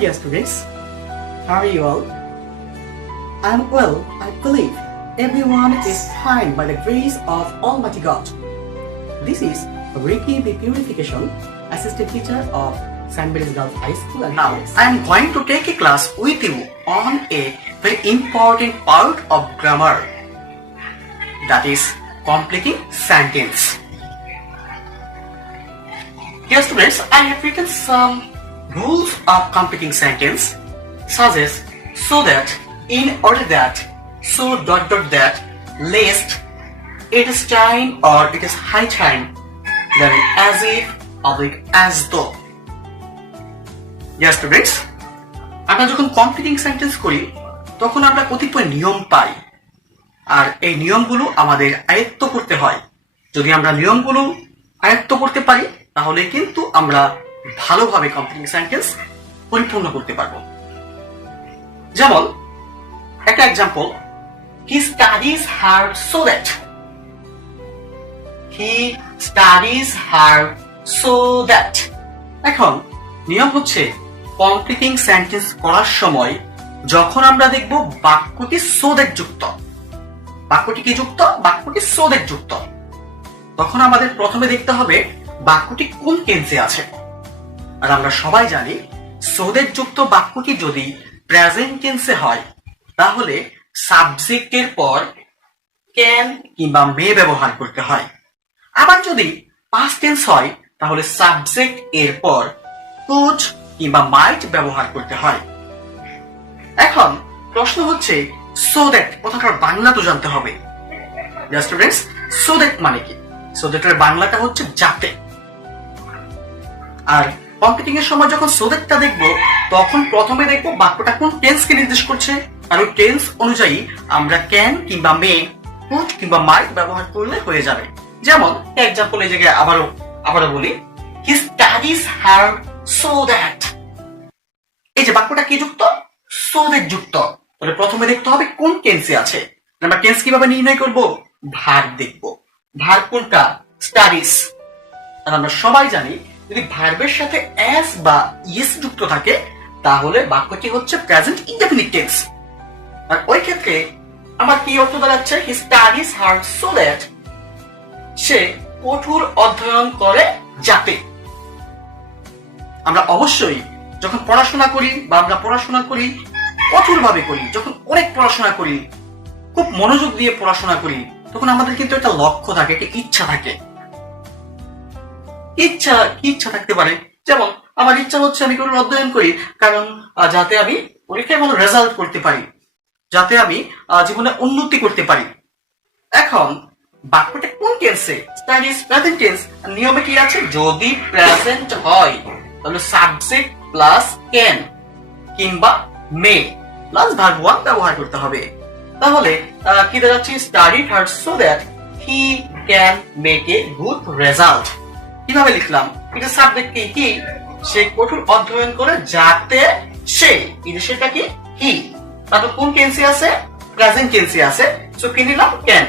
dear students, how are you all? I'm well, I believe. Everyone is fine by the grace of Almighty God. This is Ricky the Purification, Assistant Teacher of St. Mary's Girls High School. And Now, I am going to take a class with you on a very important part of grammar, that is completing sentence. Dear students, I have written some rules of completing sentence, such as so that, in order that, so that, lest, it is time or it is high time, then as if, oblique as though. Dear students, আমরা যখন completing sentence করি তখন আমরা কতিপয় নিয়ম পাই, আর এই নিয়মগুলো আমাদের আয়ত্ত করতে হয়। যদি আমরা নিয়মগুলো আয়ত্ত করতে পারি তাহলে কিন্তু আমরা ভালোভাবে কমপ্লিটিং সেন্টেন্স পরিপূর্ণ করতে পারবো। যেমন একটা example, he studies hard so that, he studies hard so that। এখন নিয়ম হচ্ছে কমপ্লিটিং সেন্টেন্স করার সময় যখন আমরা দেখব বাক্যটি so that যুক্ত, বাক্যটি কি যুক্ত, বাক্যটি so that যুক্ত, তখন আমাদের প্রথমে দেখতে হবে বাক্যটি কোন টেন্সে আছে। আর আমরা সবাই জানি so that যুক্ত বাক্যটি যদি প্রেজেন্ট টেন্সে হয় তাহলে সাবজেক্টের পর ক্যান কিংবা মে ব্যবহার করতে হয়। আবার যদি পাস্ট টেন্স হয় তাহলে সাবজেক্ট এর পর কুড কিংবা মাইট ব্যবহার করতে হয়। এখন প্রশ্ন হচ্ছে so that কথাটার বাংলা তো জানতে হবে। স্টুডেন্টস, so that মানে কি? so that এর বাংলাটা হচ্ছে যাতে। আর কমপ্লিটিং এর সময় যখন so that টা দেখব তখন প্রথমে দেখব বাক্যটা কোন টেন্সকে নির্দেশ করছে, আর ওই টেন্স অনুযায়ী আমরা ক্যান কিংবা মে, কুড কিংবা মাইট ব্যবহার করলে হয়ে যাবে। যেমন এক্সাম্পল এই জায়গায় আবারও বলি, he studies hard so that। এই যে বাক্যটা কি যুক্ত, so that যুক্ত, তাহলে প্রথমে দেখতে হবে কোন টেন্সে আছে। আমরা টেন্স কিভাবে নির্ণয় করব? ভার্ব দেখব। ভার্ব কোনটা? স্টাডিজ। আর আমরা সবাই জানি যদি ভার্বের সাথে এস বা ইএস যুক্ত থাকে তাহলে বাক্যটি হচ্ছে প্রেজেন্ট ইনডেফিনিট টেন্স। আর ওই ক্ষেত্রে আমার কি অর্থ দাঁড়াচ্ছে? He studies hard so that, সে কঠোর অধ্যয়ন করে যাতে। আমরা অবশ্যই যখন পড়াশোনা করি বা আমরা পড়াশোনা করি কঠোরভাবে করি, যখন অনেক পড়াশোনা করি, খুব মনোযোগ দিয়ে পড়াশোনা করি, তখন আমাদের কিন্তু একটা লক্ষ্য থাকে, একটা ইচ্ছা থাকে। ইচ্ছা থাকতে পারে, যেমন আমার ইচ্ছা হচ্ছে আমি কঠোর অধ্যয়ন করি কারণ যাতে আমি পরীক্ষায় ভালো রেজাল্ট করতে পারি, যাতে আমি জীবনে উন্নতি করতে পারি। এখন বাক্যটা কোন টেন্সে? Studies present tense. নিয়মে কি আছে? যদি প্রেজেন্ট হয় তাহলে সাবজেক্ট প্লাস ক্যান কিংবা মে প্লাস ভার্ব ওয়ান ব্যবহার করতে হবে। তাহলে কি দাঁড়াচ্ছে? Studied hard so that he can make a good result. কিভাবে লিখলাম? এটা সাবজেক্ট কি? সে কঠোর অধ্যয়ন করে যাতে সে, কিন্তু সেটা কি? হি। তারপর কোন টেন্সে আছে? প্রেজেন্ট টেন্সে আছে। সো কি নিলাম? ক্যান।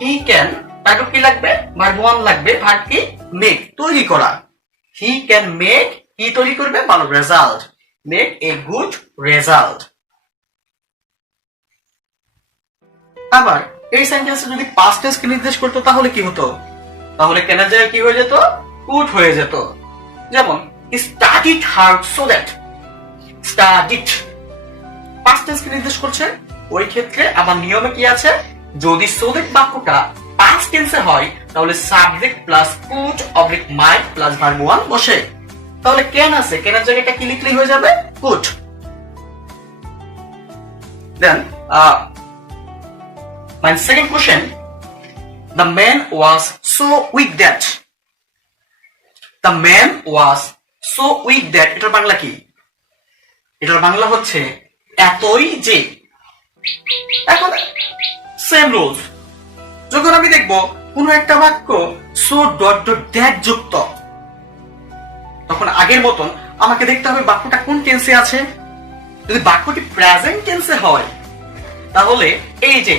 হি ক্যান, তারপর কি লাগবে? ভার্ব ওয়ান লাগবে। ভার্ব কি? মেক, তৈরি করা। হি ক্যান মেক, কি তৈরি করবে? ভালো result. Make a good result. আবার এই সেন্টেন্সে যদি পাস্ট টেন্সকে নির্দেশ করতো তাহলে কি হতো? তাহলে ক্যানের জায়গায় কি হয়ে যেত? কুড হয়ে যেত। যেমন studied hard so that, studied past টেন্সকে নির্দেশ করছে। ওই ক্ষেত্রে আমার নিয়মে কি আছে? যদি সো দ্যাট বাক্যটা পাস্ট টেন্সে হয় তাহলে subject plus could oblique mite plus verb one বসে। তাহলে ক্যান আছে, ক্যানের জায়গাটা কি লিখলেই হয়ে যাবে? Could. Then my second question, the man was so weak that, the man was so weak that এটার বাংলা কি? এটার বাংলা হচ্ছে এতই যে। এখন সেম রুলস, যখন আমি দেখব কোন একটা বাক্য so that যুক্ত তখন আগের মতন আমাকে দেখতে হবে বাক্যটা কোন টেন্সে আছে। যদি বাক্যটি প্রেজেন্ট টেন্সে হয় তাহলে এই যে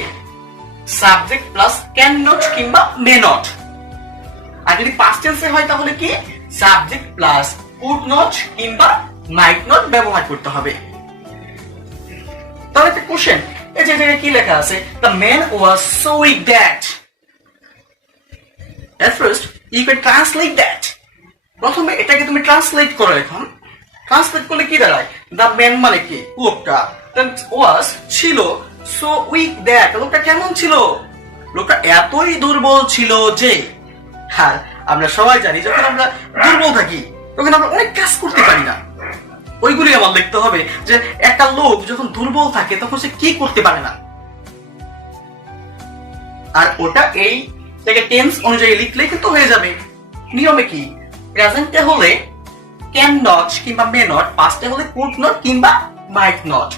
সাবজেক্ট প্লাস ক্যান নট কিংবা মে নট। আর যদি পাস্ট টেন্সে হয় তাহলে কি? সাবজেক্ট প্লাস কুড নট কিংবা মাইট নট ব্যবহার করতে হবে। তাহলে একটা কোশ্চেন, এই যে জায়গায় কি লেখা আছে, the man was so weak that. At first you can translate that. প্রথমে এটাকে তুমি ট্রান্সলেট করো। এখন ট্রান্সলেট করলে কি দাঁড়ায়, দ্য ম্যান মানে কি, লোকটা, ওয়াজ ছিল, সো উইক দ্যাট, লোকটা কেমন ছিল, লোকটা এতই দুর্বল ছিল যে। হ্যাঁ, আমরা সবাই জানি যখন আমরা দুর্বল থাকি তখন আমরা অনেক কাজ করতে পারি না। ওইগুলি আমার লিখতে হবে যে একটা লোক যখন দুর্বল থাকে তখন সে কি করতে পারে না, আর ওটা এই থেকে টেন্স অনুযায়ী লিখলে কিন্তু হয়ে যাবে। নিয়মে কি, প্রেজেন্টে হলে ক্যান নট কিংবা মে নট, পাস্টে হলে কুড নট কিংবা মাইট নট।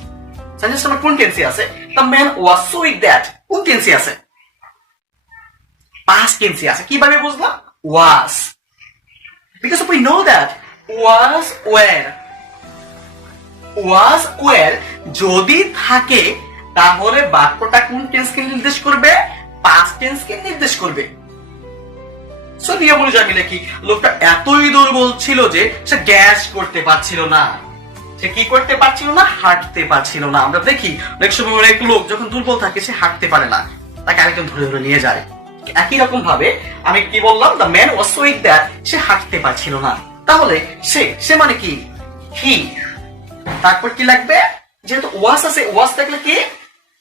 সেন্টেন্সটা আমার কোন টেন্সে আছে, the man was so weak that কোন টেন্সে আছে, পাস্ট টেন্সে আছে। কিভাবে বুঝলাম, was, because we know that was were যদি থাকে তাহলে বাক্যটা কোন টেন্সকে নির্দেশ করবে, পাস্ট টেন্সকে নির্দেশ করবে। সো নিয়ম অনুযায়ী আমি লিখি, লোকটা এতই দুর্বল ছিল যে সে গ্যাস করতে পারছিল না। সে কি করতে পারছিল না, হাঁটতে পারছিল না। আমরা দেখি অনেক সময় অনেক লোক যখন দুর্বল থাকে সে হাঁটতে পারে না, তাকে আরেকজন ধরে ধরে নিয়ে যায়। একই রকম ভাবে আমি কি বললাম, the man was so weak that, সে হাঁটতে পারছিল না। তাহলে সে মানে কি, হি। তারপর কি লাগবে, যেহেতু ওয়াজ আছে, ওয়াজ থাকলে কি,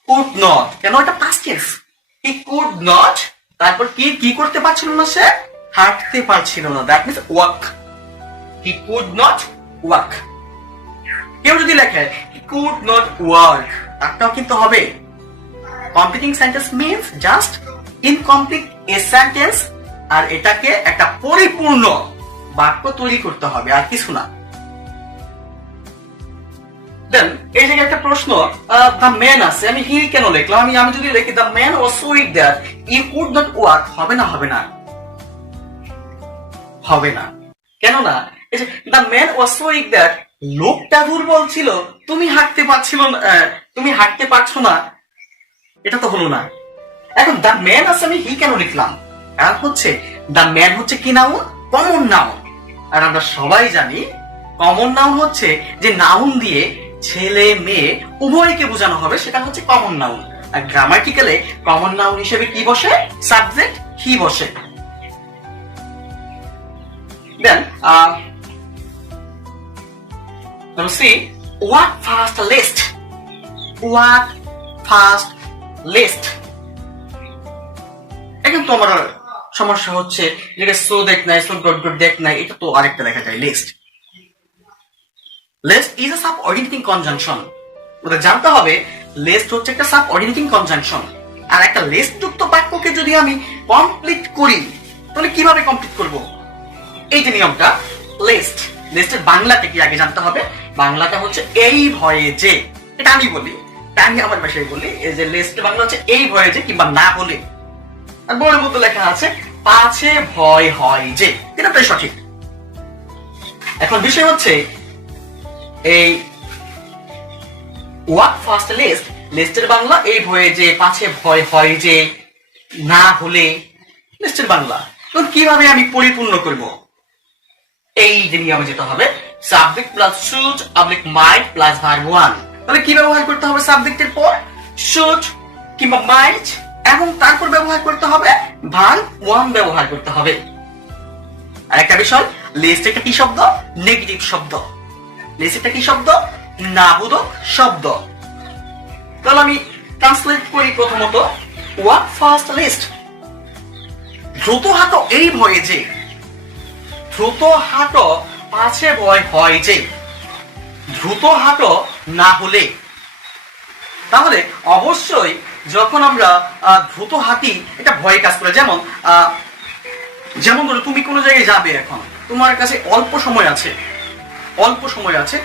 কুড নট, কেন এটা past tense, he could not. তারপর কি করতে পারছিল না, সে হাঁটতে পারছিল না, that means walk, he could not walk. কেউ যদি লেখে হি কুড নট ওয়ার্ক, তারটাও কিন্তু হবে। Completing sentence means just incomplete a sentence, আর এটাকে একটা পরিপূর্ণ বাক্য তৈরি করতে হবে, আর কিছু না। দেন এই জায়গায় একটা প্রশ্ন, দ্য ম্যান আছে, আমি হি কেন লিখলাম, আমি যদি লিখি the man was so weak that he could not walk, হবে না? হবে না, হবে না। কেন না, এই যে the man was so weak that, লোকটা দুর্বল ছিল, তুমি হাঁটতে পারছো না, এটা তো হলো না। এখন দ্য ম্যান আছে, আমি হি কেন লিখলাম, কারণ হচ্ছে দ্য ম্যান হচ্ছে কি নাউন, কমন নাউন। আর আমরা সবাই জানি কমন নাউন হচ্ছে যে নাউন দিয়ে ছেলে মেয়ে উভয়কে বোঝানো হবে, সেটা হচ্ছে কমন নাউন। আর গ্রামাটিক্যালে কমন নাউন হিসেবে কি বসে, সাবজেক্ট হি বসে। দেন see what fast list। এখন তো আমার সমস্যা হচ্ছে, যেটা সো দেখ নাই, সো গট দেখ নাই, এটা তো আরেকটা দেখা যায়, lest. Lest is a subordinating conjunction. ওদের জানতে হবে লিস্ট হচ্ছে একটা সাবঅর্ডিনেটিং কনজাংশন। আর একটা লিস্ট যুক্ত বাক্যকে যদি আমি কমপ্লিট করি, তাহলে কিভাবে কমপ্লিট করব, এই যে নিয়মটা, লিস্টের বাংলাটা কি আগে জানতে হবে। বাংলাটা হচ্ছে এই ভয়ে যে, এটা আমি বলি, তা আমি আমার ভাষায় বলি, এই যে লিস্টের বাংলা হচ্ছে এই ভয়ে যে, কিংবা না হলে। আর বইয়ের মধ্যে লেখা আছে পাছে ভয় হয় যে, এটা প্রায় সঠিক। এখন বিষয় হচ্ছে এই হোয়াট ফার্স্ট লিস্টের বাংলা এই ভয়ে যে, পাছে ভয় হয় যে, না হলে, লিস্টের বাংলা। তখন কিভাবে আমি পরিপূর্ণ করব, এই যে নিয়মে যেতে হবে, subject plus should oblique mite plus verb one. তাহলে কি ব্যবহার করতে হবে, সাবজেক্টের পর শুড কিংবা মাইট, এবং তারপর ব্যবহার করতে হবে ভার্ব ওয়ান ব্যবহার করতে হবে। আর একটা বিষয়, লিস্ট একটা কি শব্দ, নেগেটিভ শব্দ। লিস্ট একটা কি শব্দ, নাবোধক শব্দ। তাহলে আমি ট্রান্সলেট করি প্রথমত, হোয়াট ফার্স্ট লিস্ট, দ্রুত হাঁটো এই ভয়ে যে, দ্রুত হাঁটো পাছে ভয় হয় যে, দ্রুত হাঁটো না হলে। তাহলে অবশ্যই যখন আমরা দ্রুত হাঁটি, এটা ভয় কাজ করে। যেমন ধরো তুমি কোনো জায়গায় যাবে, এখন তোমার কাছে অল্প সময় আছে,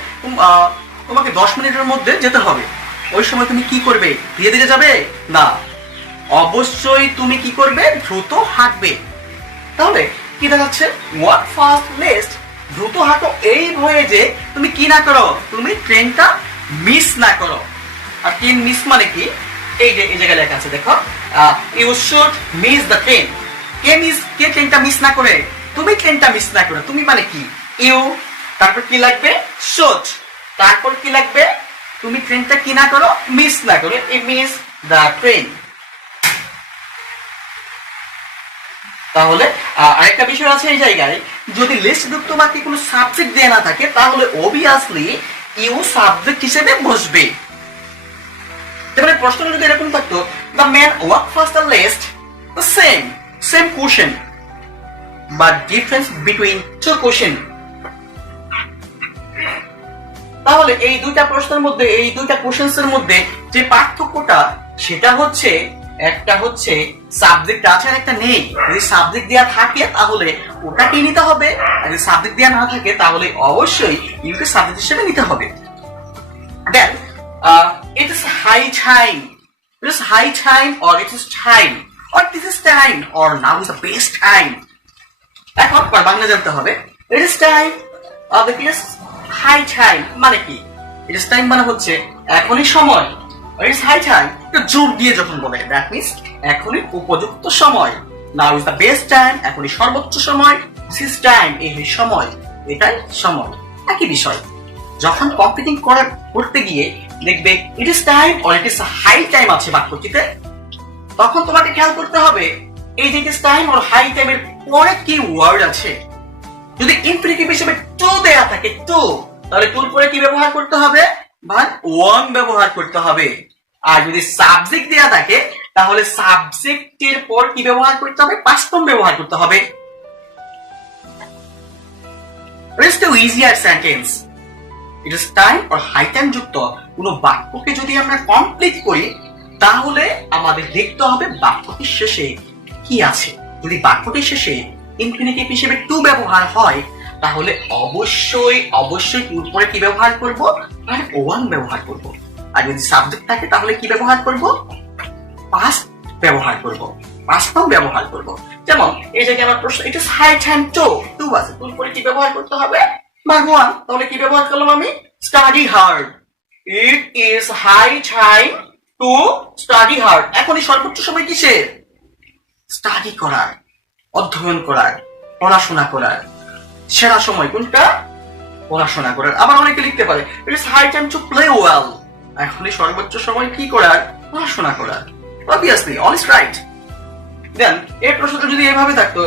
তোমাকে 10 মিনিটের মধ্যে যেতে হবে। ওই সময় তুমি কি করবে, ধীরে ধীরে যাবে না, অবশ্যই তুমি কি করবে, দ্রুত হাঁটবে। তাহলে কি দেখাচ্ছে, হোয়াট ফার্স্ট লিস্ট, দ্রুত হাঁটো এই ভয়ে যে তুমি কি না করো, তুমি ট্রেনটা মিস না করো। আর ট্রেন মিস মানে কি, এই যে এই জায়গায় লেখা আছে দেখো, you should miss the train. কে ট্রেনটা মিস না করে, তুমি ট্রেনটা মিস না করে। তুমি মানে কি, ইউ, তারপর কি লাগবে? should। তারপর কি লাগবে? তুমি ট্রেনটা কি না করো? মিস না করো। এই মিস দ্য ট্রেন। তাহলে আরেকটা বিষয় আছে এই জায়গায়, যদি লিস্ট যুক্ত বাক্যে কোনো সাবজেক্ট দেয়া না থাকে তাহলে অবভিয়াসলি ইউ সাবজেক্ট হিসেবে বসবে। তাহলে প্রশ্নটা যদি এরকম থাকতো, the man walk fast the lest, same question but difference between two question. তাহলে এই দুইটা প্রশ্নের মধ্যে, এই দুইটা কোশ্চেন্স এর মধ্যে যে পার্থক্যটা, সেটা হচ্ছে একটা হচ্ছে সাবজেক্ট আছে আর একটা নেই। যদি সাবজেক্ট দেওয়া থাকে তাহলে ওটাকে নিতে হবে, আর যদি সাবজেক্ট দেওয়া না থাকে তাহলে অবশ্যই ইউকে সাবজেক্ট হিসেবে নিতে হবে। দেন it is high time, it is high time or it is time or this is time or now is the best time। এখন বাংলা জানতে হবে। it is time or it is high time মানে কি? it is time মানে হচ্ছে এখনই সময়। it is high time তো জোর দিয়ে যখন বলে, that means এখনই উপযুক্ত সময়। now is the best time এখনই সর্বোচ্চ সময়। this is time এই সময়, এটাই সময়, একই বিষয়। যখন কম্পিটিং করতে গিয়ে দেখবে it is time or it is high time আছে বাক্যটিতে, তখন তোমাকে খেয়াল করতে হবে এই যে it is time or high টাইমের পরে কি ওয়ার্ড আছে। যদি ইনফিনিটিভ হিসেবে টু দেয়া থাকে, টু, তাহলে টুর পরে কি ব্যবহার করতে হবে? ভার্ব ওয়ান ব্যবহার করতে হবে। আর যদি সাবজেক্ট দেয়া থাকে তাহলে সাবজেক্টের পর কি ব্যবহার করতে হবে? পাস্ট ফর্ম ব্যবহার করতে হবে। Rest to easier sentence, it is time or high time যুক্ত কোন বাক্যকে যদি আমরা কমপ্লিট করি তাহলে আমাদের দেখতে হবে বাক্যটির শেষে কি আছে। যদি বাক্যটির শেষে ইনফিনিটিভ হিসেবে টু ব্যবহার হয় তাহলে অবশ্যই টুর পরে কি ব্যবহার করব? ভার্ব ওয়ান ব্যবহার করব। আর যদি সাবজেক্ট থাকে তাহলে কি ব্যবহার করব? পাস্ট ব্যবহার করব, পাস্ট ফর্ম ব্যবহার করব। যেমন এই জায়গায় আমার প্রশ্ন, it is high time to, to আছে, টুর পরে কি ব্যবহার করতে হবে? Verb one. তাহলে কি ব্যবহার করলাম আমি? Study hard. it is high time to study hard এখনই সর্বোচ্চ সময় কিসের? স্টাডি করার, অধ্যয়ন করার, পড়াশোনা করার সেরা সময় কোনটা? পড়াশোনা করার। আবার অনেকে লিখতে পারে it is high time to play well এখনই সর্বোচ্চ সময় কি করার? পড়াশোনা করার। obviously all is right। দেন এই প্রশ্নটা যদি এভাবে থাকতো,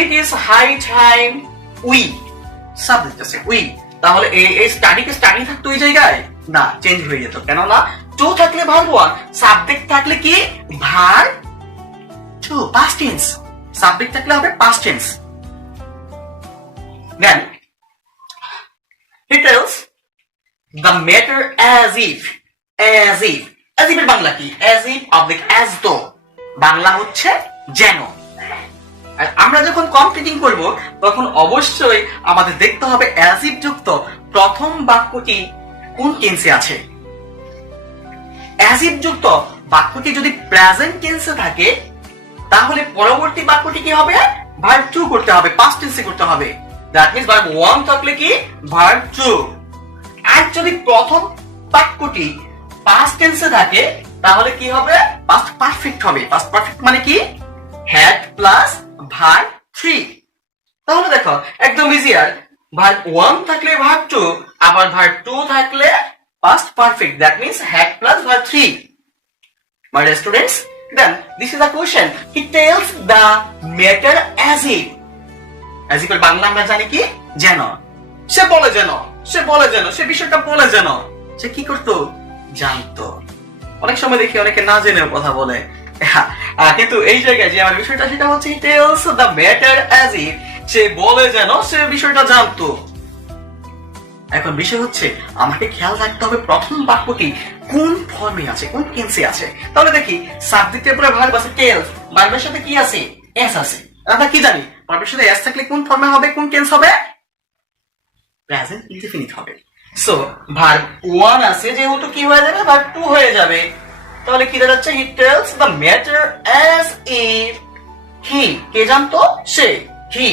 it is high time we, subject আছে we, তাহলে এই স্টাডিকে স্টাডি থাকতো এই জায়গায়? না, চেঞ্জ হয়ে যেত। কেননা টু থাকলে ভার্ব ওয়ান, সাবজেক্ট থাকলে কি? Verb two, past tense. Subject থাকলে হবে past tense. Then he tells the matter as if এর বাংলা কি? as if oblique as though, Bangla হচ্ছে যেন। আর আমরা যখন কমপ্লিটিং করব তখন অবশ্যই আমাদের দেখতে হবে as if যুক্ত প্রথম বাক্যটি কোন টেন্সে আছে। as if যুক্ত বাক্যটি যদি প্রেজেন্ট টেন্সে থাকে তাহলে পরবর্তী বাক্যটি কি হবে? ভার্ব টু করতে হবে, পাস্ট টেন্সে করতে হবে। দ্যাট মিন্স ভার্ব ওয়ান থাকলে কি? Verb two. আর যদি প্রথম বাক্যটি পাস্ট টেন্সে থাকে তাহলে কি হবে? পাস্ট পারফেক্ট হবে। পাস্ট পারফেক্ট মানে কি? Had plus verb three. তাহলে দেখো একদম ইজিয়ার, ভার্ব ওয়ান থাকলে ভার্ব টু, আবার ভার্ব টু থাকলে past perfect, that means had plus verb 3. My dear students, then this is the question. He tells the matter as if এর বাংলা আমরা জানি কি? যেন। সে বলে যেন, সে বিষয়টা বলে যেন। সে কি করতো? জানতো। অনেক সময় দেখি অনেকে না জেনেও কথা বলে, কিন্তু এই জায়গায় যে আমার বিষয়টা সেটা হচ্ছে he tells the matter as if সে বলে যেন সে বিষয়টা জানতো। এখন বিষয় হচ্ছে আমাকে খেয়াল রাখতে হবে প্রথম বাক্যটি কোন ফর্মে আছে, কোন টেন্সে আছে। তাহলে দেখি সাবজেক্টের পরে ভার্ব আছে টেলস, ভার্বের সাথে কি আছে? এস আছে। আমরা কি জানি ভার্বের সাথে এস থাকলে কোন ফর্মে হবে, কোন টেন্স হবে? প্রেজেন্ট ইনডেফিনিট হবে। সো ভার্ব ওয়ান আছে যেহেতু কি হয়ে যাবে? ভার্ব টু হয়ে যাবে। তাহলে কি দাঁড়াচ্ছে? He tells the matter as if he, কে জানতো? সে। হি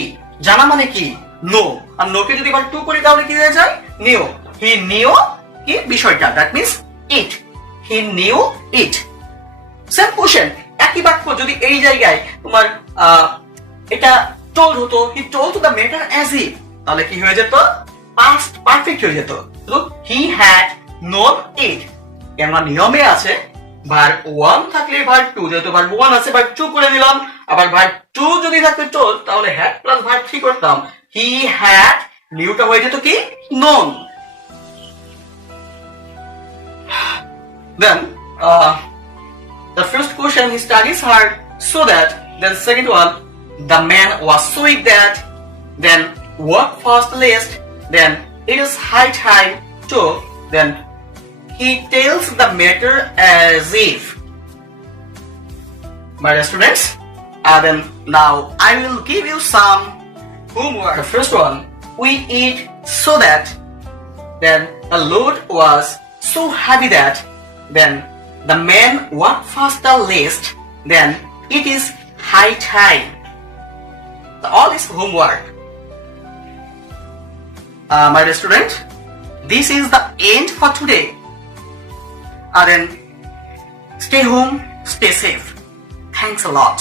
জানা মানে কি? নো। আর নোকে যদি ভার্ব টু করি তাহলে কি হয়ে যায়? নিউ। হি নিউ কি বিষয়টা, that means it. He knew it. Same question, একই বাক্য যদি এই জায়গায় তোমার এটা টোল্ড হতো, he told the matter as if, তাহলে কি হয়ে যেত? পাস্ট পারফেক্ট হয়ে যেত। লুক হি হ্যাড নোন ইট। কেননা নিয়মে আছে ভার্ব 1 থাকলে ভার্ব 2, যেহেতু ভার্ব 1 আছে ভার্ব 2 করে দিলাম। আবার ভার্ব 2 যদি থাকতো টোল, তাহলে হ্যাড প্লাস ভার্ব 3 করতাম। হি হ্যাড নিউটা হয়ে যেত কি known. Then the first question, he studies hard so that. Then second one, the man was so weak that. Then work fast list. Then it is high time to. Then he tells the matter as if. My dear students, then now I will give you some homework. The first one, we eat so that. Then the load was so heavy that. Then the man walked faster list. Then it is high time. All is homework. My dear student, this is the end for today. Then stay home, stay safe. Thanks a lot.